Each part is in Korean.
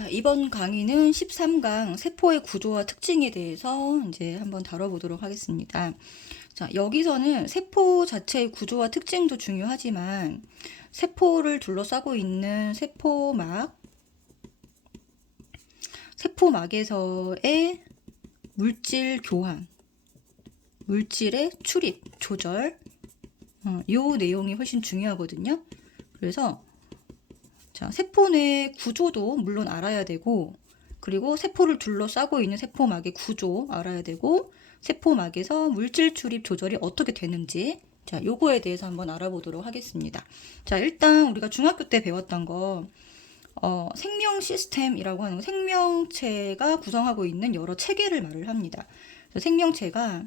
자, 이번 강의는 13강 세포의 구조와 특징에 대해서 이제 한번 다뤄보도록 하겠습니다. 자, 여기서는 세포 자체의 구조와 특징도 중요하지만 세포를 둘러싸고 있는 세포막에서의 물질 교환, 물질의 출입, 조절, 요 내용이 훨씬 중요하거든요. 그래서 자, 세포 내 구조도 물론 알아야 되고, 그리고 세포를 둘러싸고 있는 세포막의 구조 알아야 되고, 세포막에서 물질 출입 조절이 어떻게 되는지, 자, 요거에 대해서 한번 알아보도록 하겠습니다. 자, 일단 우리가 중학교 때 배웠던 거, 생명 시스템이라고 하는 생명체가 구성하고 있는 여러 체계를 말을 합니다. 생명체가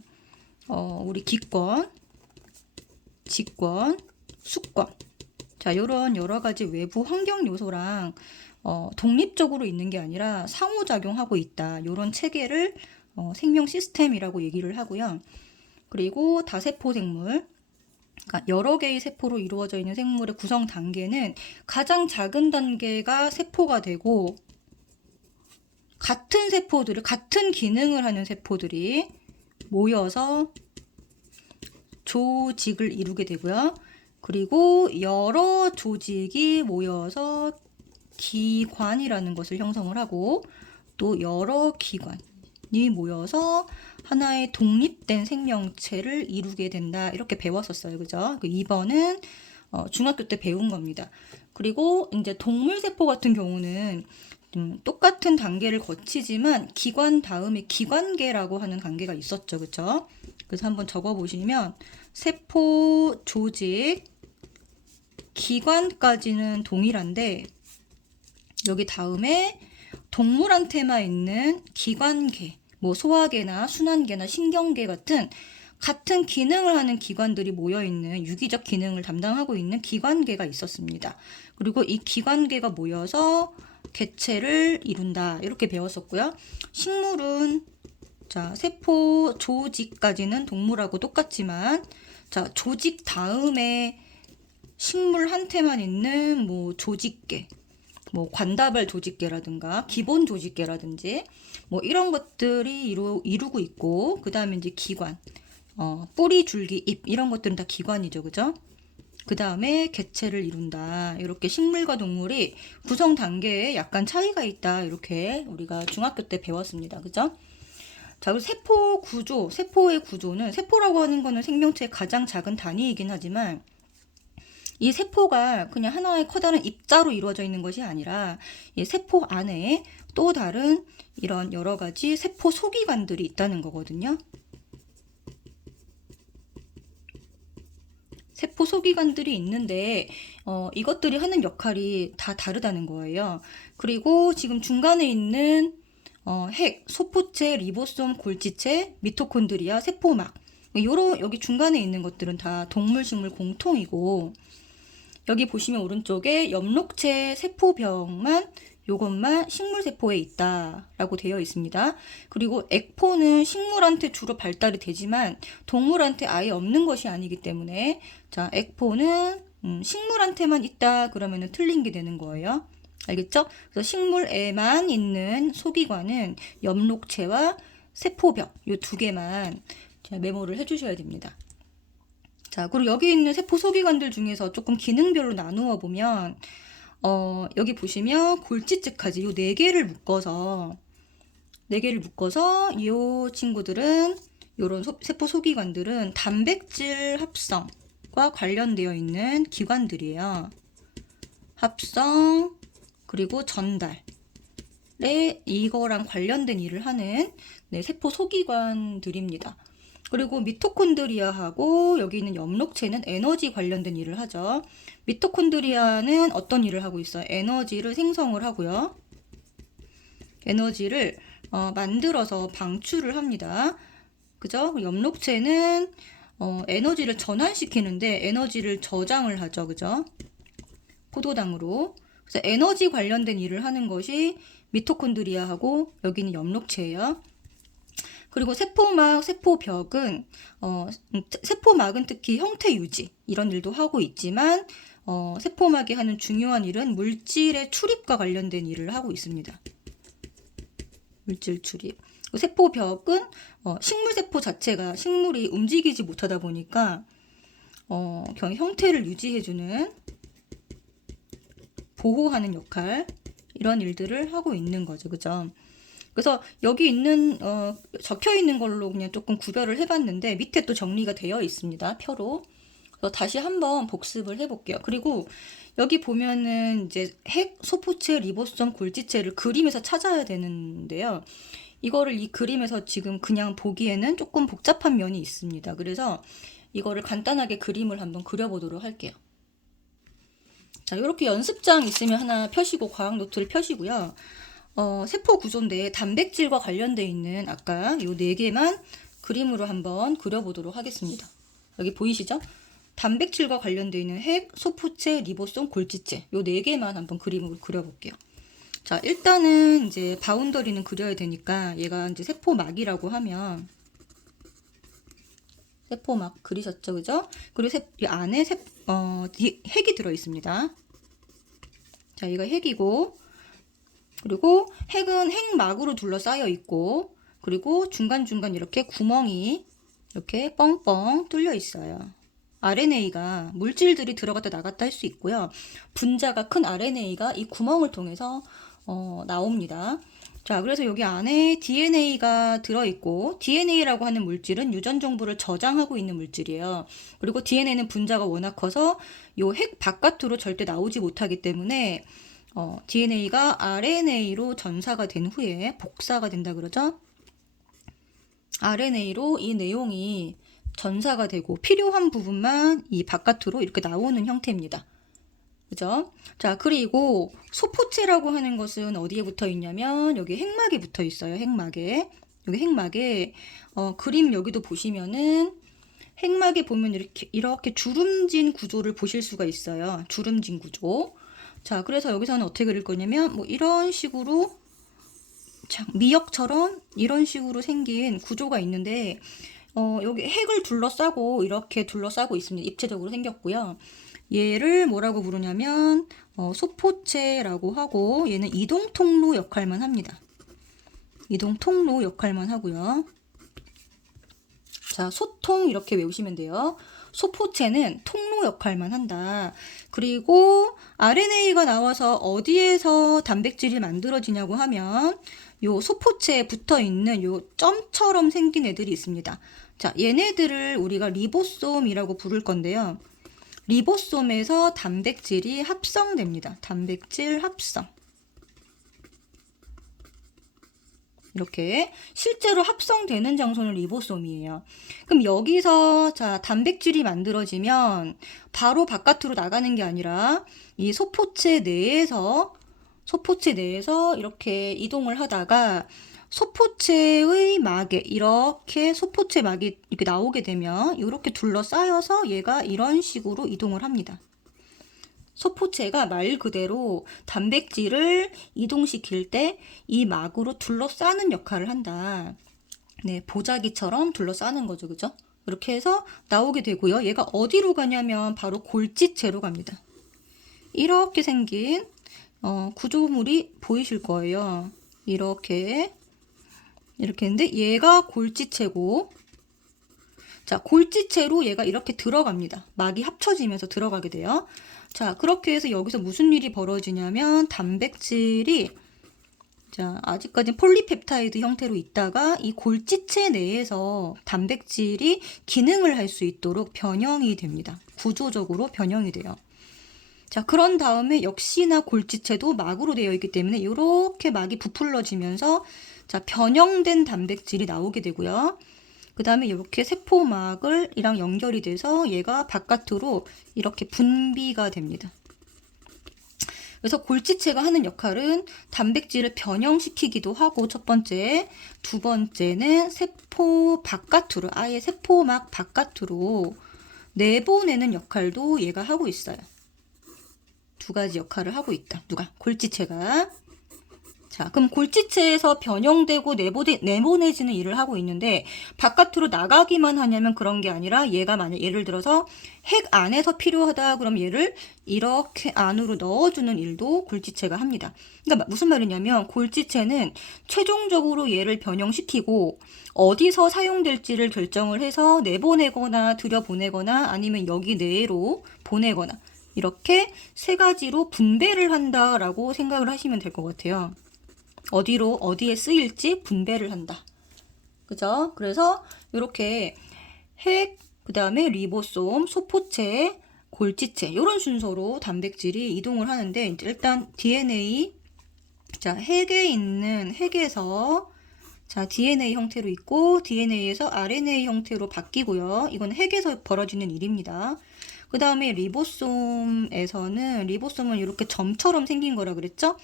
우리 기권, 직권, 수권, 자, 요런 여러 가지 외부 환경 요소랑 독립적으로 있는 게 아니라 상호작용하고 있다. 요런 체계를 생명 시스템이라고 얘기를 하고요. 그리고 다세포 생물, 그러니까 여러 개의 세포로 이루어져 있는 생물의 구성 단계는 가장 작은 단계가 세포가 되고, 같은 기능을 하는 세포들이 모여서 조직을 이루게 되고요. 그리고 여러 조직이 모여서 기관이라는 것을 형성을 하고, 또 여러 기관이 모여서 하나의 독립된 생명체를 이루게 된다. 이렇게 배웠었어요. 그죠? 2번은 중학교 때 배운 겁니다. 그리고 이제 동물세포 같은 경우는 똑같은 단계를 거치지만 기관 다음에 기관계라고 하는 단계가 있었죠. 그죠? 그래서 한번 적어보시면 세포, 조직, 기관까지는 동일한데 여기 다음에 동물한테만 있는 기관계, 뭐 소화계나 순환계나 신경계 같은 기능을 하는 기관들이 모여있는 유기적 기능을 담당하고 있는 기관계가 있었습니다. 그리고 이 기관계가 모여서 개체를 이룬다. 이렇게 배웠었고요. 식물은 자, 세포 조직까지는 동물하고 똑같지만 자, 조직 다음에 식물한테만 있는 뭐 조직계, 뭐 관다발 조직계라든가 기본 조직계라든지 뭐 이런 것들이 이루고 있고, 그 다음에 이제 기관, 뿌리, 줄기, 잎 이런 것들은 다 기관이죠. 그죠? 그 다음에 개체를 이룬다. 이렇게 식물과 동물이 구성 단계에 약간 차이가 있다. 이렇게 우리가 중학교 때 배웠습니다. 그죠? 자, 그리고 세포 구조, 세포의 구조는 세포라고 하는 거는 생명체의 가장 작은 단위이긴 하지만 이 세포가 그냥 하나의 커다란 입자로 이루어져 있는 것이 아니라 이 세포 안에 또 다른 이런 여러 가지 세포 소기관들이 있다는 거거든요. 세포 소기관들이 있는데 이것들이 하는 역할이 다 다르다는 거예요. 그리고 지금 중간에 있는 핵, 소포체, 리보솜, 골지체, 미토콘드리아, 세포막 여기 중간에 있는 것들은 다 동물, 식물 공통이고, 여기 보시면 오른쪽에 엽록체 세포벽만 요것만 식물세포에 있다라고 되어 있습니다. 그리고 액포는 식물한테 주로 발달이 되지만 동물한테 아예 없는 것이 아니기 때문에 자, 액포는 식물한테만 있다 그러면 틀린 게 되는 거예요. 알겠죠? 그래서 식물에만 있는 소기관은 엽록체와 세포벽 요 두 개만 메모를 해주셔야 됩니다. 자, 그리고 여기 있는 세포 소기관들 중에서 조금 기능별로 나누어 보면 여기 보시면 골지체까지 요 네 개를 묶어서 요 친구들은 요런 세포 소기관들은 단백질 합성과 관련되어 있는 기관들이에요. 합성 그리고 전달에 이거랑 관련된 일을 하는 세포 소기관들입니다. 그리고 미토콘드리아하고 여기 있는 엽록체는 에너지 관련된 일을 하죠. 미토콘드리아는 어떤 일을 하고 있어요? 에너지를 생성을 하고요. 에너지를 만들어서 방출을 합니다. 그죠? 엽록체는 에너지를 전환시키는데 에너지를 저장을 하죠. 그죠? 포도당으로. 그래서 에너지 관련된 일을 하는 것이 미토콘드리아하고 여기는 엽록체예요. 그리고 세포막, 세포벽은 세포막은 특히 형태 유지 이런 일도 하고 있지만 세포막이 하는 중요한 일은 물질의 출입과 관련된 일을 하고 있습니다. 물질 출입. 세포벽은 식물세포 자체가 식물이 움직이지 못하다 보니까 형태를 유지해주는 보호하는 역할, 이런 일들을 하고 있는 거죠. 그죠? 그래서 여기 있는 적혀 있는 걸로 그냥 조금 구별을 해봤는데 밑에 또 정리가 되어 있습니다. 표로. 그래서 다시 한번 복습을 해볼게요. 그리고 여기 보면은 이제 핵, 소포체, 리보솜, 골지체를 그림에서 찾아야 되는데요. 이거를 이 그림에서 지금 그냥 보기에는 조금 복잡한 면이 있습니다. 그래서 이거를 간단하게 그림을 한번 그려보도록 할게요. 자, 이렇게 연습장 있으면 하나 펴시고 과학 노트를 펴시고요. 세포 구조인데 단백질과 관련되어 있는 아까 요 4개만 그림으로 한번 그려보도록 하겠습니다. 여기 보이시죠? 단백질과 관련되어 있는 핵, 소포체, 리보솜, 골지체 요 4개만 한번 그림으로 그려볼게요. 자, 일단은 이제 바운더리는 그려야 되니까 얘가 이제 세포막이라고 하면 세포막 그리셨죠, 그죠? 그리고 이 안에 핵이 들어 있습니다. 자, 얘가 핵이고, 그리고 핵은 핵막으로 둘러싸여 있고, 그리고 중간중간 이렇게 구멍이 이렇게 뻥뻥 뚫려 있어요. RNA가 물질들이 들어갔다 나갔다 할 수 있고요. 분자가 큰 RNA가 이 구멍을 통해서 나옵니다. 자, 그래서 여기 안에 DNA가 들어있고, DNA라고 하는 물질은 유전 정보를 저장하고 있는 물질이에요. 그리고 DNA는 분자가 워낙 커서 요 핵 바깥으로 절대 나오지 못하기 때문에 DNA가 RNA로 전사가 된 후에 복사가 된다 그러죠. RNA로 이 내용이 전사가 되고 필요한 부분만 이 바깥으로 이렇게 나오는 형태입니다. 그죠? 자, 그리고 소포체라고 하는 것은 어디에 붙어 있냐면 여기 핵막에 붙어 있어요. 핵막에. 여기 핵막에 그림 여기도 보시면은 핵막에 보면 이렇게 주름진 구조를 보실 수가 있어요. 주름진 구조. 자, 그래서 여기서는 어떻게 그릴 거냐면 뭐 이런 식으로 미역처럼 이런 식으로 생긴 구조가 있는데 여기 핵을 둘러싸고 이렇게 둘러싸고 있습니다. 입체적으로 생겼고요. 얘를 뭐라고 부르냐면 소포체라고 하고 얘는 이동 통로 역할만 합니다. 이동 통로 역할만 하고요. 자, 소통 이렇게 외우시면 돼요. 소포체는 통로 역할만 한다. 그리고 RNA가 나와서 어디에서 단백질이 만들어지냐고 하면 요 소포체에 붙어 있는 요 점처럼 생긴 애들이 있습니다. 자, 얘네들을 우리가 리보솜이라고 부를 건데요. 리보솜에서 단백질이 합성됩니다. 단백질 합성. 이렇게 실제로 합성되는 장소는 리보솜이에요. 그럼 여기서 자, 단백질이 만들어지면 바로 바깥으로 나가는 게 아니라 이 소포체 내에서 이렇게 이동을 하다가 소포체의 막에 이렇게 소포체 막이 이렇게 나오게 되면 이렇게 둘러싸여서 얘가 이런 식으로 이동을 합니다. 소포체가 말 그대로 단백질을 이동시킬 때 이 막으로 둘러싸는 역할을 한다. 네, 보자기처럼 둘러싸는 거죠. 그죠? 이렇게 해서 나오게 되고요. 얘가 어디로 가냐면 바로 골지체로 갑니다. 이렇게 생긴 구조물이 보이실 거예요. 이렇게 했는데 얘가 골지체고, 자, 골지체로 얘가 이렇게 들어갑니다. 막이 합쳐지면서 들어가게 돼요. 자, 그렇게 해서 여기서 무슨 일이 벌어지냐면 단백질이 자, 아직까지는 폴리펩타이드 형태로 있다가 이 골지체 내에서 단백질이 기능을 할 수 있도록 변형이 됩니다. 구조적으로 변형이 돼요. 자, 그런 다음에 역시나 골지체도 막으로 되어 있기 때문에 이렇게 막이 부풀러지면서 자, 변형된 단백질이 나오게 되고요. 그 다음에 이렇게 세포막이랑 연결이 돼서 얘가 바깥으로 이렇게 분비가 됩니다. 그래서 골지체가 하는 역할은 단백질을 변형시키기도 하고 첫 번째, 두 번째는 세포 바깥으로, 아예 세포막 바깥으로 내보내는 역할도 얘가 하고 있어요. 두 가지 역할을 하고 있다. 누가? 골지체가. 자, 그럼 골지체에서 변형되고 내보내지는 일을 하고 있는데 바깥으로 나가기만 하냐면 그런 게 아니라 얘가 만약 예를 들어서 핵 안에서 필요하다 그럼 얘를 이렇게 안으로 넣어주는 일도 골지체가 합니다. 그러니까 무슨 말이냐면 골지체는 최종적으로 얘를 변형시키고 어디서 사용될지를 결정을 해서 내보내거나 들여보내거나 아니면 여기 내로 보내거나 이렇게 세 가지로 분배를 한다라고 생각을 하시면 될 것 같아요. 어디에 쓰일지 분배를 한다. 그죠? 그래서 이렇게 핵, 그 다음에 리보솜, 소포체, 골지체 이런 순서로 단백질이 이동을 하는데 이제 일단 DNA 자 핵에 있는 핵에서 자 DNA 형태로 있고 DNA에서 RNA 형태로 바뀌고요. 이건 핵에서 벌어지는 일입니다. 그 다음에 리보솜에서는 리보솜은 이렇게 점처럼 생긴 거라 그랬죠?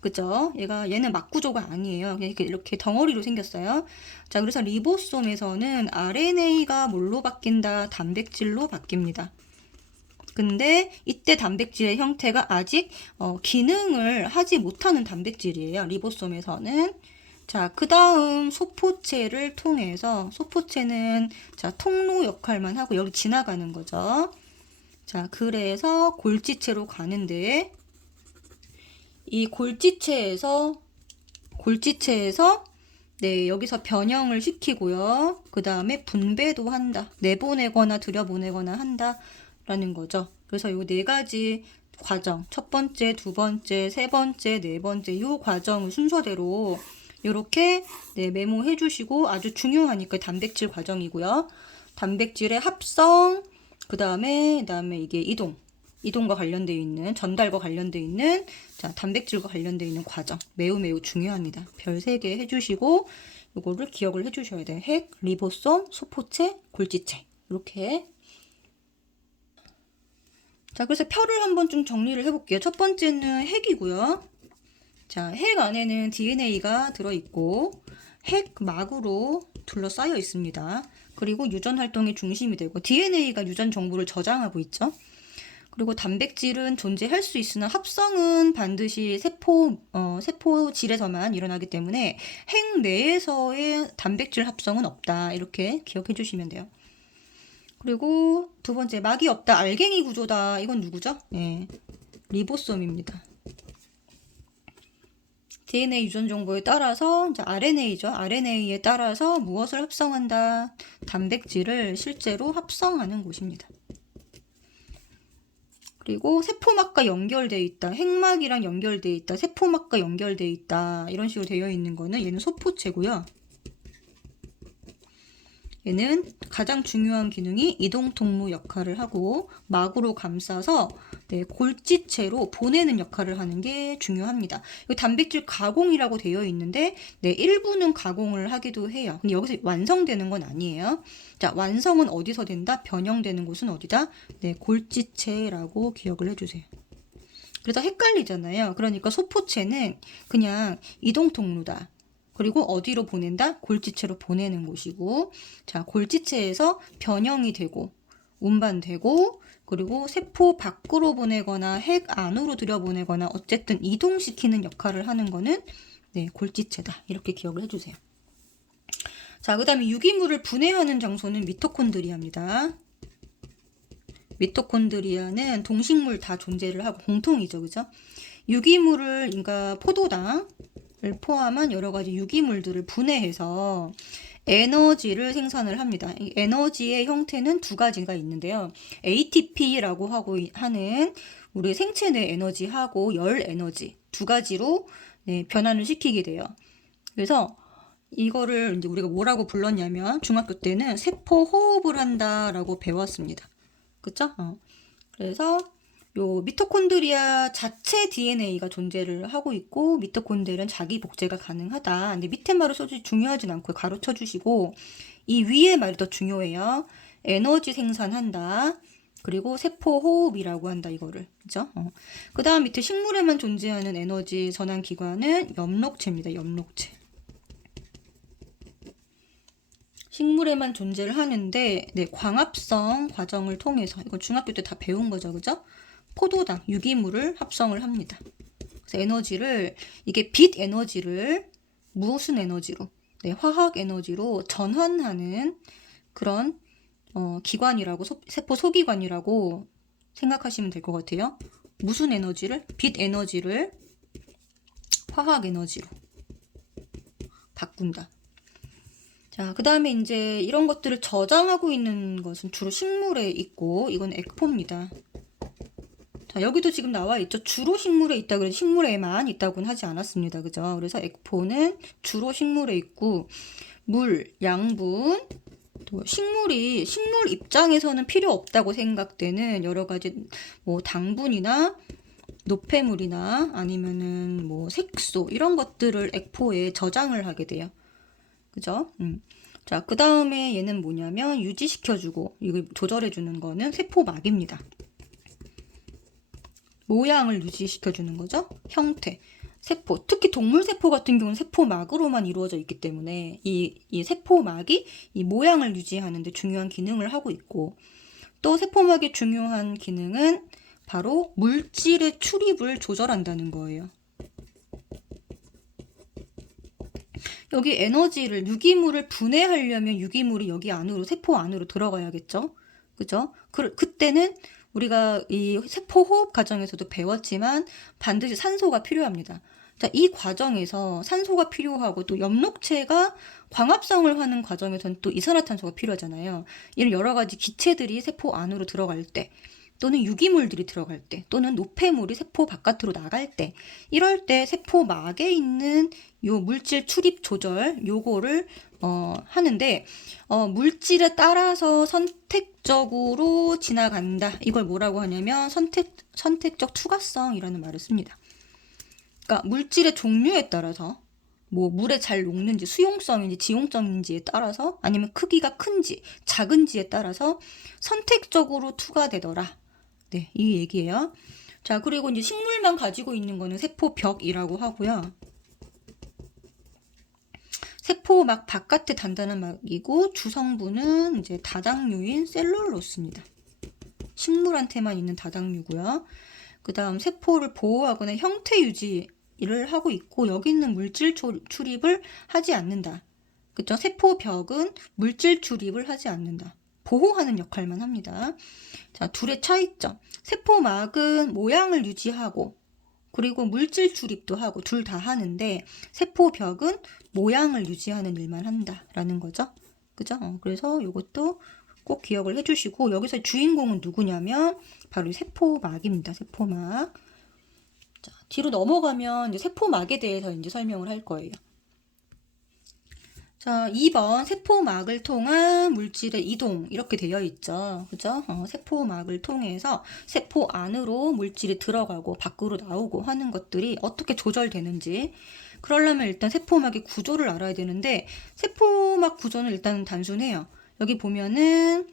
그죠? 얘는 막구조가 아니에요. 그냥 이렇게 덩어리로 생겼어요. 자, 그래서 리보솜에서는 RNA가 뭘로 바뀐다? 단백질로 바뀝니다. 근데 이때 단백질의 형태가 아직 기능을 하지 못하는 단백질이에요. 리보솜에서는. 자, 그 다음 소포체를 통해서 소포체는 자, 통로 역할만 하고 여기 지나가는 거죠. 자, 그래서 골지체로 가는데 이 골지체에서 네, 여기서 변형을 시키고요. 그 다음에 분배도 한다. 내보내거나 들여보내거나 한다라는 거죠. 그래서 요 네 가지 과정, 첫 번째, 두 번째, 세 번째, 네 번째 요 과정을 순서대로 이렇게 네, 메모해 주시고 아주 중요하니까 단백질 과정이고요. 단백질의 합성, 그 다음에 이게 이동과 관련되어 있는 전달과 관련되어 있는 자 단백질과 관련되어 있는 과정 매우 중요합니다. 별 3개 해주시고 이거를 기억을 해주셔야 돼요. 핵, 리보솜, 소포체, 골지체 이렇게. 자 그래서 표를 한번 좀 정리를 해볼게요. 첫 번째는 핵이고요. 자, 핵 안에는 DNA가 들어있고 핵막으로 둘러싸여 있습니다. 그리고 유전 활동의 중심이 되고 DNA가 유전 정보를 저장하고 있죠. 그리고 단백질은 존재할 수 있으나 합성은 반드시 세포질에서만 일어나기 때문에 핵 내에서의 단백질 합성은 없다. 이렇게 기억해 주시면 돼요. 그리고 두 번째, 막이 없다. 알갱이 구조다. 이건 누구죠? 네, 리보솜입니다. DNA 유전 정보에 따라서 이제 RNA죠. RNA에 따라서 무엇을 합성한다? 단백질을 실제로 합성하는 곳입니다. 그리고 세포막과 연결되어 있다. 핵막이랑 연결되어 있다. 세포막과 연결되어 있다. 이런 식으로 되어 있는 거는 얘는 소포체고요. 얘는 가장 중요한 기능이 이동 통로 역할을 하고 막으로 감싸서 네, 골지체로 보내는 역할을 하는 게 중요합니다. 이 단백질 가공이라고 되어 있는데 네, 일부는 가공을 하기도 해요. 근데 여기서 완성되는 건 아니에요. 자, 완성은 어디서 된다? 변형되는 곳은 어디다? 네, 골지체라고 기억을 해주세요. 그래서 헷갈리잖아요. 그러니까 소포체는 그냥 이동 통로다. 그리고 어디로 보낸다? 골지체로 보내는 곳이고, 자, 골지체에서 변형이 되고, 운반되고, 그리고 세포 밖으로 보내거나 핵 안으로 들여보내거나 어쨌든 이동시키는 역할을 하는 거는 네, 골지체다. 이렇게 기억을 해주세요. 자, 그 다음에 유기물을 분해하는 장소는 미토콘드리아입니다. 미토콘드리아는 동식물 다 존재를 하고 공통이죠. 그죠? 유기물을, 그러니까 포도당, 포함한 여러 가지 유기물들을 분해해서 에너지를 생산을 합니다. 이 에너지의 형태는 두 가지가 있는데요. ATP라고 하는 우리 생체 내 에너지하고 열 에너지 두 가지로 네, 변환을 시키게 돼요. 그래서 이거를 이제 우리가 뭐라고 불렀냐면 중학교 때는 세포 호흡을 한다라고 배웠습니다. 그쵸? 그래서 요 미토콘드리아 자체 DNA가 존재를 하고 있고 미토콘드리아는 자기 복제가 가능하다. 근데 밑에 말을 써주시 중요하진 않고요. 가로쳐 주시고 이 위에 말이 더 중요해요. 에너지 생산한다. 그리고 세포 호흡이라고 한다. 이거를 그죠? 그 다음 밑에 식물에만 존재하는 에너지 전환 기관은 엽록체입니다. 엽록체. 식물에만 존재를 하는데 네, 광합성 과정을 통해서 이거 중학교 때 다 배운 거죠. 그죠? 포도당, 유기물을 합성을 합니다. 그래서 에너지를 이게 빛 에너지를 무슨 에너지로? 네, 화학 에너지로 전환하는 그런 기관이라고 세포 소기관이라고 생각하시면 될 것 같아요. 무슨 에너지를? 빛 에너지를 화학 에너지로 바꾼다. 자, 그 다음에 이제 이런 것들을 저장하고 있는 것은 주로 식물에 있고, 이건 액포입니다. 자, 여기도 지금 나와 있죠. 주로 식물에 있다 그래서 식물에만 있다고는 하지 않았습니다. 그죠? 그래서 액포는 주로 식물에 있고, 물, 양분, 또 식물 입장에서는 필요 없다고 생각되는 여러 가지 뭐 당분이나 노폐물이나 아니면은 뭐 색소 이런 것들을 액포에 저장을 하게 돼요. 그죠? 자, 그 다음에 얘는 뭐냐면 유지시켜주고 이걸 조절해주는 거는 세포막입니다. 모양을 유지시켜주는 거죠. 형태. 세포, 특히 동물 세포 같은 경우는 세포막으로만 이루어져 있기 때문에 이 세포막이 이 모양을 유지하는 데 중요한 기능을 하고 있고, 또 세포막의 중요한 기능은 바로 물질의 출입을 조절한다는 거예요. 여기 에너지를 유기물을 분해하려면 유기물이 여기 안으로 세포 안으로 들어가야겠죠. 그죠? 그때는 우리가 이 세포 호흡 과정에서도 배웠지만 반드시 산소가 필요합니다. 자, 이 과정에서 산소가 필요하고 또 엽록체가 광합성을 하는 과정에서는 또 이산화탄소가 필요하잖아요. 이런 여러 가지 기체들이 세포 안으로 들어갈 때, 또는 유기물들이 들어갈 때, 또는 노폐물이 세포 바깥으로 나갈 때, 이럴 때 세포막에 있는 요 물질 출입 조절 요거를 하는데, 물질에 따라서 선택적으로 지나간다. 이걸 뭐라고 하냐면 선택적 투과성이라는 말을 씁니다. 그러니까 물질의 종류에 따라서 뭐 물에 잘 녹는지 수용성인지 지용성인지에 따라서 아니면 크기가 큰지 작은지에 따라서 선택적으로 투과되더라. 네, 이 얘기예요. 자, 그리고 이제 식물만 가지고 있는 거는 세포벽이라고 하고요. 세포막 바깥에 단단한 막이고 주성분은 이제 다당류인 셀룰로스입니다. 식물한테만 있는 다당류고요. 그 다음 세포를 보호하거나 형태 유지를 하고 있고, 여기 있는 물질 출입을 하지 않는다. 그쵸? 세포벽은 물질 출입을 하지 않는다. 보호하는 역할만 합니다. 자, 둘의 차이점. 세포막은 모양을 유지하고 그리고 물질 출입도 하고 둘 다 하는데, 세포벽은 모양을 유지하는 일만 한다라는 거죠. 그죠? 그래서 이것도 꼭 기억을 해주시고, 여기서 주인공은 누구냐면 바로 세포막입니다. 세포막. 자, 뒤로 넘어가면 이제 세포막에 대해서 이제 설명을 할 거예요. 자, 2번 세포막을 통한 물질의 이동 이렇게 되어 있죠. 그죠? 세포막을 통해서 세포 안으로 물질이 들어가고 밖으로 나오고 하는 것들이 어떻게 조절되는지, 그러려면 일단 세포막의 구조를 알아야 되는데, 세포막 구조는 일단 단순해요. 여기 보면은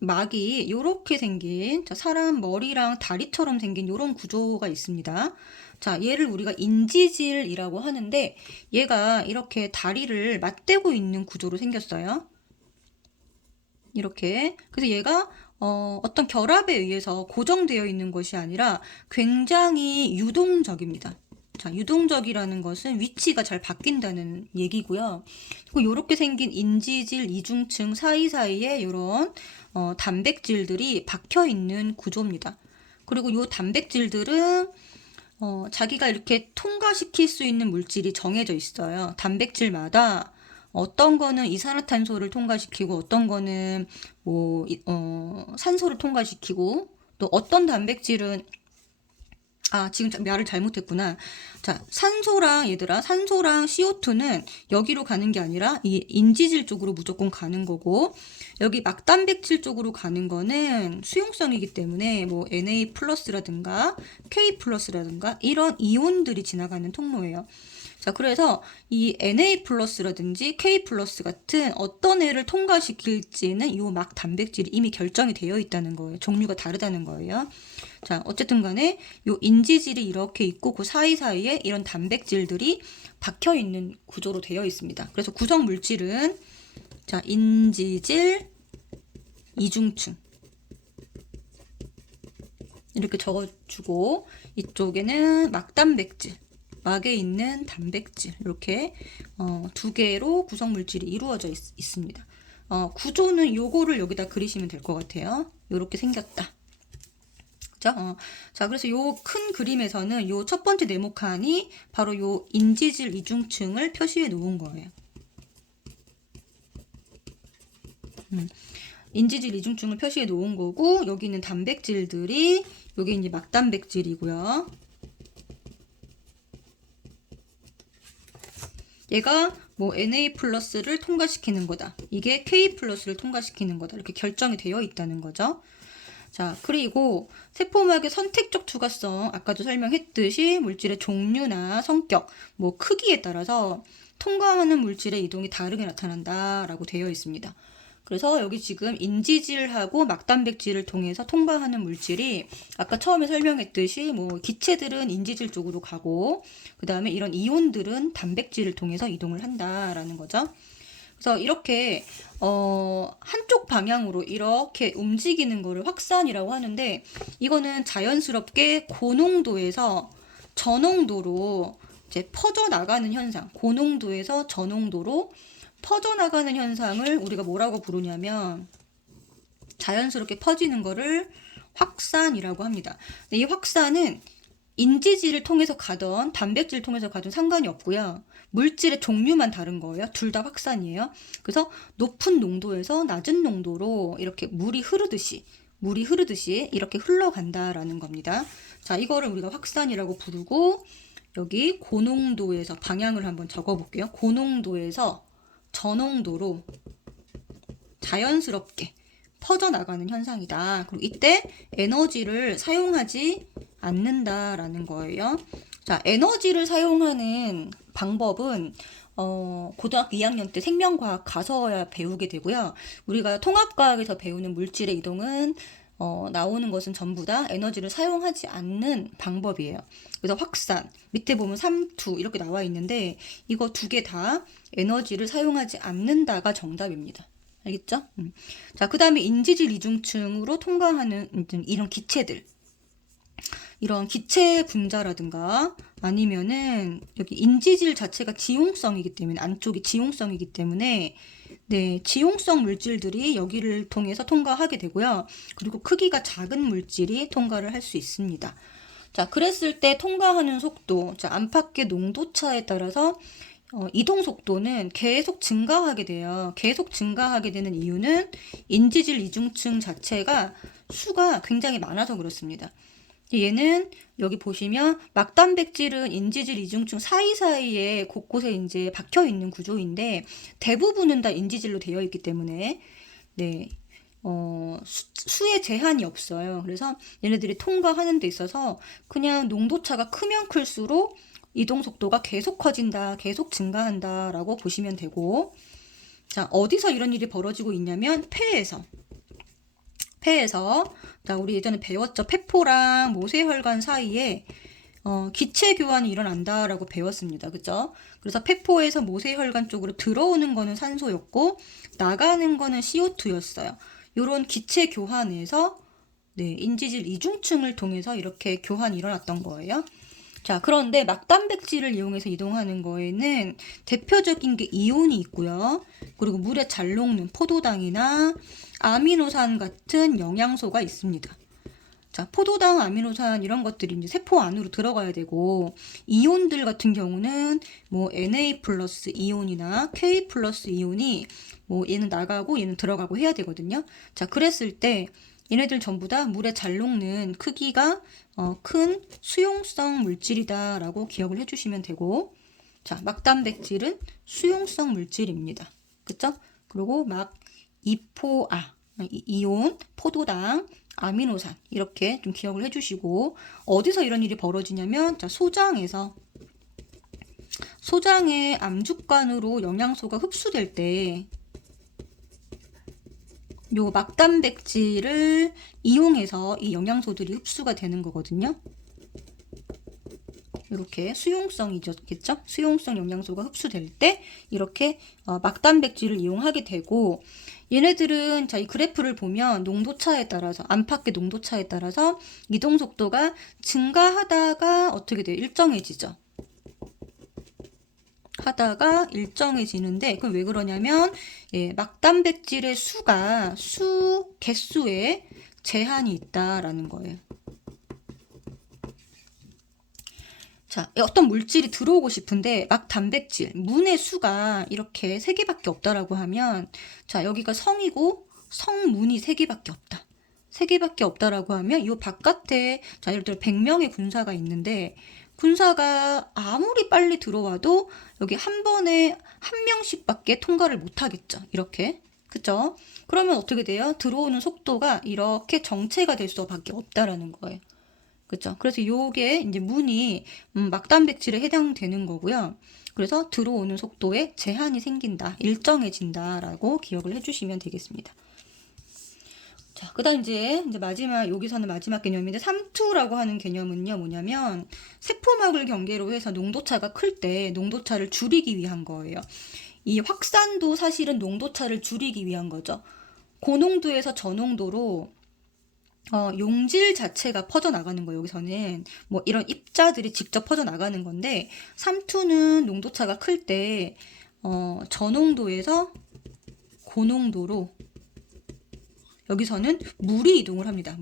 막이 이렇게 생긴, 자, 사람 머리랑 다리처럼 생긴 이런 구조가 있습니다. 자, 얘를 우리가 인지질이라고 하는데, 얘가 이렇게 다리를 맞대고 있는 구조로 생겼어요. 이렇게. 그래서 얘가 어떤 결합에 의해서 고정되어 있는 것이 아니라 굉장히 유동적입니다. 자, 유동적이라는 것은 위치가 잘 바뀐다는 얘기고요. 그리고 이렇게 생긴 인지질 이중층 사이사이에 이런 단백질들이 박혀 있는 구조입니다. 그리고 이 단백질들은 자기가 이렇게 통과시킬 수 있는 물질이 정해져 있어요. 단백질마다 어떤 거는 이산화탄소를 통과시키고 어떤 거는 뭐 산소를 통과시키고, 또 어떤 단백질은 지금 말을 잘못했구나. 자, 산소랑 CO2는 여기로 가는 게 아니라 이 인지질 쪽으로 무조건 가는 거고, 여기 막단백질 쪽으로 가는 거는 수용성이기 때문에 뭐 Na+라든가 K+라든가 이런 이온들이 지나가는 통로예요. 자, 그래서 이 Na+라든지 K+ 같은 어떤 애를 통과시킬지는 이 막 단백질이 이미 결정이 되어 있다는 거예요. 종류가 다르다는 거예요. 자, 어쨌든 간에 요 인지질이 이렇게 있고 그 사이사이에 이런 단백질들이 박혀 있는 구조로 되어 있습니다. 그래서 구성 물질은 자, 인지질 이중층. 이렇게 적어주고 이쪽에는 막단백질, 막에 있는 단백질 이렇게 두 개로 구성 물질이 이루어져 있습니다. 구조는 요거를 여기다 그리시면 될 것 같아요. 요렇게 생겼다. 그죠? 자, 그래서 요 큰 그림에서는 요 첫 번째 네모칸이 바로 요 인지질 이중층을 표시해 놓은 거예요. 인지질 이중층을 표시해 놓은 거고, 여기 있는 단백질들이 여기 이제 막단백질이고요. 얘가 뭐 Na 플러스를 통과시키는 거다. 이게 K 플러스를 통과시키는 거다. 이렇게 결정이 되어 있다는 거죠. 자, 그리고 세포막의 선택적 투과성, 아까도 설명했듯이 물질의 종류나 성격, 뭐 크기에 따라서 통과하는 물질의 이동이 다르게 나타난다라고 되어 있습니다. 그래서 여기 지금 인지질하고 막단백질을 통해서 통과하는 물질이 아까 처음에 설명했듯이 뭐 기체들은 인지질 쪽으로 가고 그 다음에 이런 이온들은 단백질을 통해서 이동을 한다라는 거죠. 그래서 이렇게 한쪽 방향으로 이렇게 움직이는 거를 확산이라고 하는데, 이거는 자연스럽게 고농도에서 저농도로 이제 퍼져나가는 현상, 고농도에서 저농도로 퍼져나가는 현상을 우리가 뭐라고 부르냐면 자연스럽게 퍼지는 거를 확산이라고 합니다. 이 확산은 인지질을 통해서 가던 단백질을 통해서 가던 상관이 없고요. 물질의 종류만 다른 거예요. 둘 다 확산이에요. 그래서 높은 농도에서 낮은 농도로 이렇게 물이 흐르듯이 이렇게 흘러간다라는 겁니다. 자, 이거를 우리가 확산이라고 부르고, 여기 고농도에서 방향을 한번 적어볼게요. 고농도에서 저농도로 자연스럽게 퍼져나가는 현상이다. 그리고 이때 에너지를 사용하지 않는다라는 거예요. 자, 에너지를 사용하는 방법은 고등학교 2학년 때 생명과학 가서야 배우게 되고요. 우리가 통합과학에서 배우는 물질의 이동은 나오는 것은 전부 다 에너지를 사용하지 않는 방법이에요. 그래서 확산, 밑에 보면 3투 이렇게 나와 있는데 이거 두 개 다 에너지를 사용하지 않는다가 정답입니다. 알겠죠? 자, 그 다음에 인지질 이중층으로 통과하는 이런 기체들. 이런 기체 분자라든가 아니면은 여기 인지질 자체가 지용성이기 때문에, 안쪽이 지용성이기 때문에 네, 지용성 물질들이 여기를 통해서 통과하게 되고요. 그리고 크기가 작은 물질이 통과를 할 수 있습니다. 자, 그랬을 때 통과하는 속도, 자, 안팎의 농도차에 따라서 이동 속도는 계속 증가하게 돼요. 계속 증가하게 되는 이유는 인지질 이중층 자체가 수가 굉장히 많아서 그렇습니다. 얘는 여기 보시면 막단백질은 인지질 이중층 사이사이에 곳곳에 이제 박혀 있는 구조인데 대부분은 다 인지질로 되어 있기 때문에 네, 수의 제한이 없어요. 그래서 얘네들이 통과하는 데 있어서 그냥 농도차가 크면 클수록 이동 속도가 계속 커진다, 계속 증가한다라고 보시면 되고, 자, 어디서 이런 일이 벌어지고 있냐면 폐에서. 자, 우리 예전에 배웠죠. 폐포랑 모세혈관 사이에 기체 교환이 일어난다라고 배웠습니다. 그죠? 그래서 폐포에서 모세혈관 쪽으로 들어오는 거는 산소였고 나가는 거는 CO2였어요. 요런 기체 교환에서 네, 인지질 이중층을 통해서 이렇게 교환이 일어났던 거예요. 자, 그런데 막단백질을 이용해서 이동하는 거에는 대표적인 게 이온이 있고요. 그리고 물에 잘 녹는 포도당이나 아미노산 같은 영양소가 있습니다. 자, 포도당, 아미노산 이런 것들이 이제 세포 안으로 들어가야 되고, 이온들 같은 경우는 뭐 Na 플러스 이온이나 K 플러스 이온이 뭐 얘는 나가고 얘는 들어가고 해야 되거든요. 자, 그랬을 때 얘네들 전부 다 물에 잘 녹는 크기가 큰 수용성 물질이다라고 기억을 해주시면 되고, 자, 막단백질은 수용성 물질입니다. 그쵸? 그리고 이포아, 이온, 포도당, 아미노산 이렇게 좀 기억을 해주시고, 어디서 이런 일이 벌어지냐면 자, 소장의 암죽관으로 영양소가 흡수될 때 요 막단백질을 이용해서 이 영양소들이 흡수가 되는 거거든요. 이렇게 수용성이겠죠? 수용성 영양소가 흡수될 때 이렇게 막단백질을 이용하게 되고, 얘네들은 자, 이 그래프를 보면 농도차에 따라서 안팎의 농도차에 따라서 이동 속도가 증가하다가 어떻게 돼요? 일정해지죠. 하다가 일정해지는데 그럼 왜 그러냐면 예, 막단백질의 개수에 제한이 있다라는 거예요. 자, 어떤 물질이 들어오고 싶은데 막 단백질, 문의 수가 이렇게 3개밖에 없다라고 하면 자, 여기가 성이고 성문이 3개밖에 없다. 3개밖에 없다라고 하면 이 바깥에 자, 예를 들어 100명의 군사가 있는데 군사가 아무리 빨리 들어와도 여기 한 번에 한 명씩밖에 통과를 못 하겠죠. 이렇게. 그죠? 그러면 어떻게 돼요? 들어오는 속도가 이렇게 정체가 될 수밖에 없다라는 거예요. 그죠? 그래서 요게 이제 문이 막단백질에 해당되는 거고요. 그래서 들어오는 속도에 제한이 생긴다, 일정해진다라고 기억을 해주시면 되겠습니다. 자, 그다음 이제 마지막 여기서는 마지막 개념인데 삼투라고 하는 개념은요 뭐냐면 세포막을 경계로 해서 농도차가 클 때 농도차를 줄이기 위한 거예요. 이 확산도 사실은 농도차를 줄이기 위한 거죠. 고농도에서 저농도로 용질 자체가 퍼져나가는 거예요. 여기서는 뭐 이런 입자들이 직접 퍼져나가는 건데 삼투는 농도차가 클 때 저농도에서 고농도로 여기서는 물이 이동을 합니다.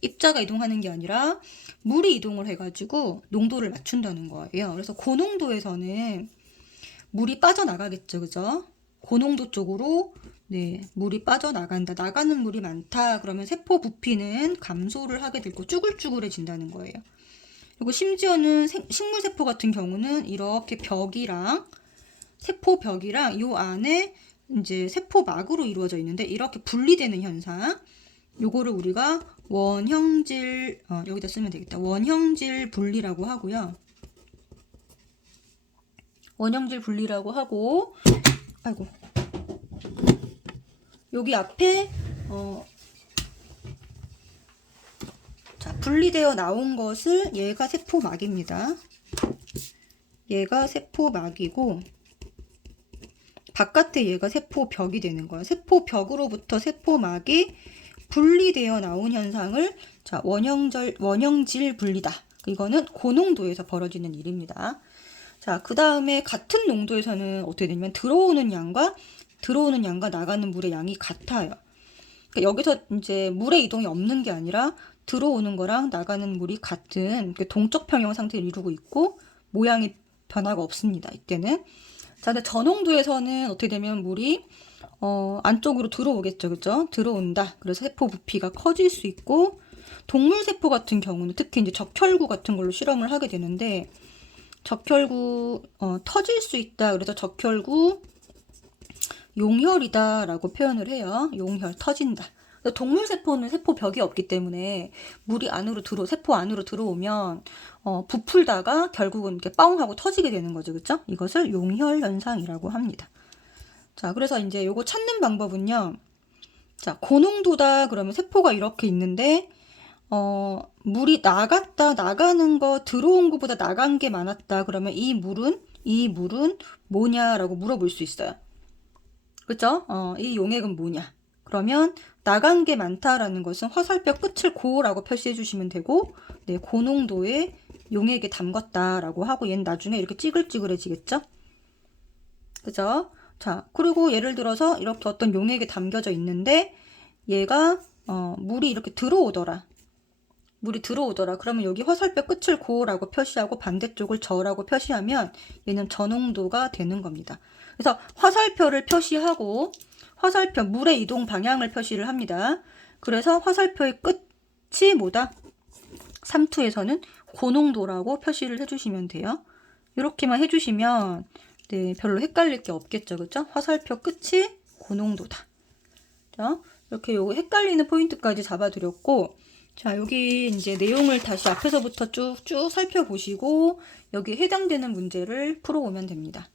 입자가 이동하는 게 아니라 물이 이동을 해가지고 농도를 맞춘다는 거예요. 그래서 고농도에서는 물이 빠져나가겠죠. 그죠? 고농도 쪽으로 네, 물이 빠져나간다. 나가는 물이 많다. 그러면 세포 부피는 감소를 하게 되고 쭈글쭈글해진다는 거예요. 그리고 심지어는 식물세포 같은 경우는 이렇게 세포 벽이랑 요 안에 이제 세포막으로 이루어져 있는데 이렇게 분리되는 현상. 요거를 우리가 원형질, 여기다 쓰면 되겠다. 원형질 분리라고 하고요. 원형질 분리라고 하고, 아이고. 여기 앞에 자, 분리되어 나온 것을 얘가 세포막입니다. 얘가 세포막이고 바깥에 얘가 세포벽이 되는 거예요. 세포벽으로부터 세포막이 분리되어 나온 현상을 자, 원형질 분리다. 이거는 고농도에서 벌어지는 일입니다. 자, 그 다음에 같은 농도에서는 어떻게 되냐면 들어오는 양과 나가는 물의 양이 같아요. 그러니까 여기서 이제 물의 이동이 없는 게 아니라 들어오는 거랑 나가는 물이 같은 동적 평형 상태를 이루고 있고 모양이 변화가 없습니다. 이때는. 자, 근데 저농도에서는 어떻게 되면 물이 안쪽으로 들어오겠죠. 그죠? 들어온다. 그래서 세포 부피가 커질 수 있고 동물 세포 같은 경우는 특히 이제 적혈구 같은 걸로 실험을 하게 되는데 적혈구 터질 수 있다. 그래서 적혈구 용혈이다 라고 표현을 해요. 용혈, 터진다. 동물 세포는 세포벽이 없기 때문에 물이 세포 안으로 들어오면 부풀다가 결국은 이렇게 빠웅하고 터지게 되는 거죠. 그렇죠? 이것을 용혈 현상이라고 합니다. 자, 그래서 이제 요거 찾는 방법은요. 자, 고농도다 그러면 세포가 이렇게 있는데 물이 나가는 거 들어온 것보다 나간 게 많았다. 그러면 이 물은 뭐냐라고 물어볼 수 있어요. 그죠? 이 용액은 뭐냐? 그러면 나간 게 많다라는 것은 화살표 끝을 고라고 표시해 주시면 되고 네, 고농도의 용액에 담갔다라고 하고 얘는 나중에 이렇게 찌글찌글해지겠죠? 그죠? 자, 그리고 예를 들어서 이렇게 어떤 용액에 담겨져 있는데 얘가 물이 이렇게 들어오더라. 그러면 여기 화살표 끝을 고라고 표시하고 반대쪽을 저라고 표시하면 얘는 저농도가 되는 겁니다. 그래서 화살표를 표시하고 물의 이동 방향을 표시를 합니다. 그래서 화살표의 끝이 뭐다? 삼투에서는 고농도라고 표시를 해주시면 돼요. 이렇게만 해주시면 네, 별로 헷갈릴 게 없겠죠. 그죠? 화살표 끝이 고농도다. 자, 이렇게 요거 헷갈리는 포인트까지 잡아드렸고 자, 여기 이제 내용을 다시 앞에서부터 쭉쭉 살펴보시고 여기에 해당되는 문제를 풀어오면 됩니다.